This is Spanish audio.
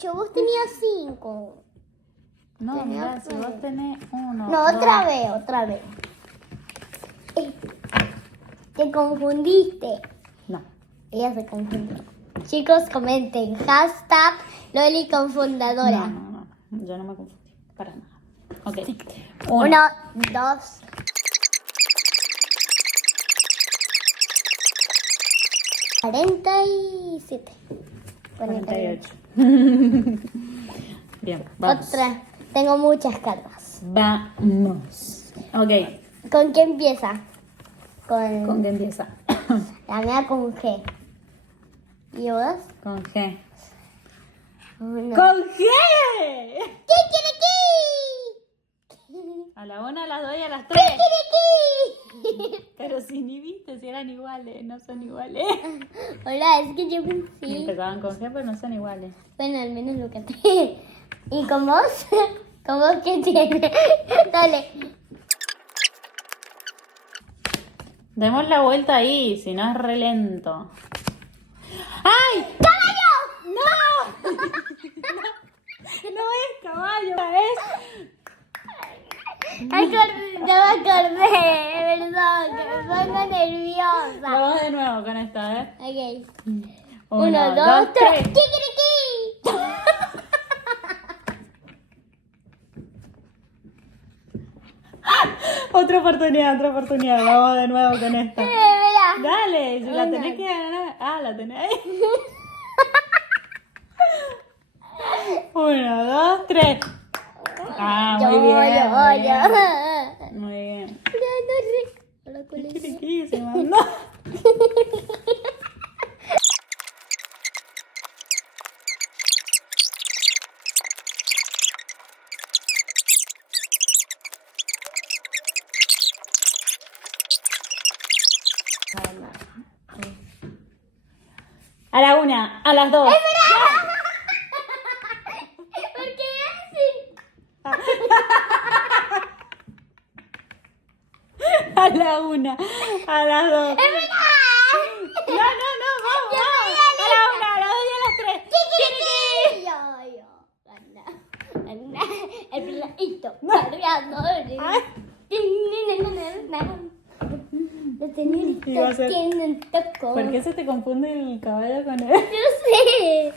8, vos tenías 5. No, Tenía mira, otra si vos vez. tenés 1, No, otra vez. Te confundiste. No. Ella se confundió. Chicos, comenten. Hashtag Loli Confundadora. No. Yo no me confundí. Para nada. Ok. 1, 2. $47. 48. Bien, vamos. Otra. Tengo muchas cartas. Vamos. Ok. ¿Con qué empieza? ¿Con qué empieza? La mía con G. ¿Y vos? Con G. Uno. ¡Con G! ¡Kikiriki! A la 1, a las 2 y a las 3. ¡Kikiriki! Pero si ni viste, si eran iguales, no son iguales. Hola, es que yo Y pensé. empezaban con G, pero no son iguales. Bueno, al menos lo que te. ¿Y con vos? ¿Con vos qué tiene? Dale. Demos la vuelta ahí, si no es re lento. ¡Ay! ¡Caballo! ¡No! No es caballo, es... Ya me acordé, perdón, que me pongo nerviosa. Vamos de nuevo con esta, ¿eh? Ok. 1, 1, 2, 3. ¡Kikiriki! Otra oportunidad. Vamos de nuevo con esta. Mira. Dale, si la Una. tenés que ganar. Ah, la tenés ahí. 1, 2, 3. Ah, muy bien. Muy bien. Hola, colegio. Chiquitiqui, se mandó. A la 1, a las 2. ¿Por qué así? A la 1, a las 2. No, vamos. A la 1, a las 2 y a las 3. Anda. El peladito. Cargando. Los señoritas Iba a ser- tienen tacón. ¿Por qué se te confunde el caballo con él? No sé.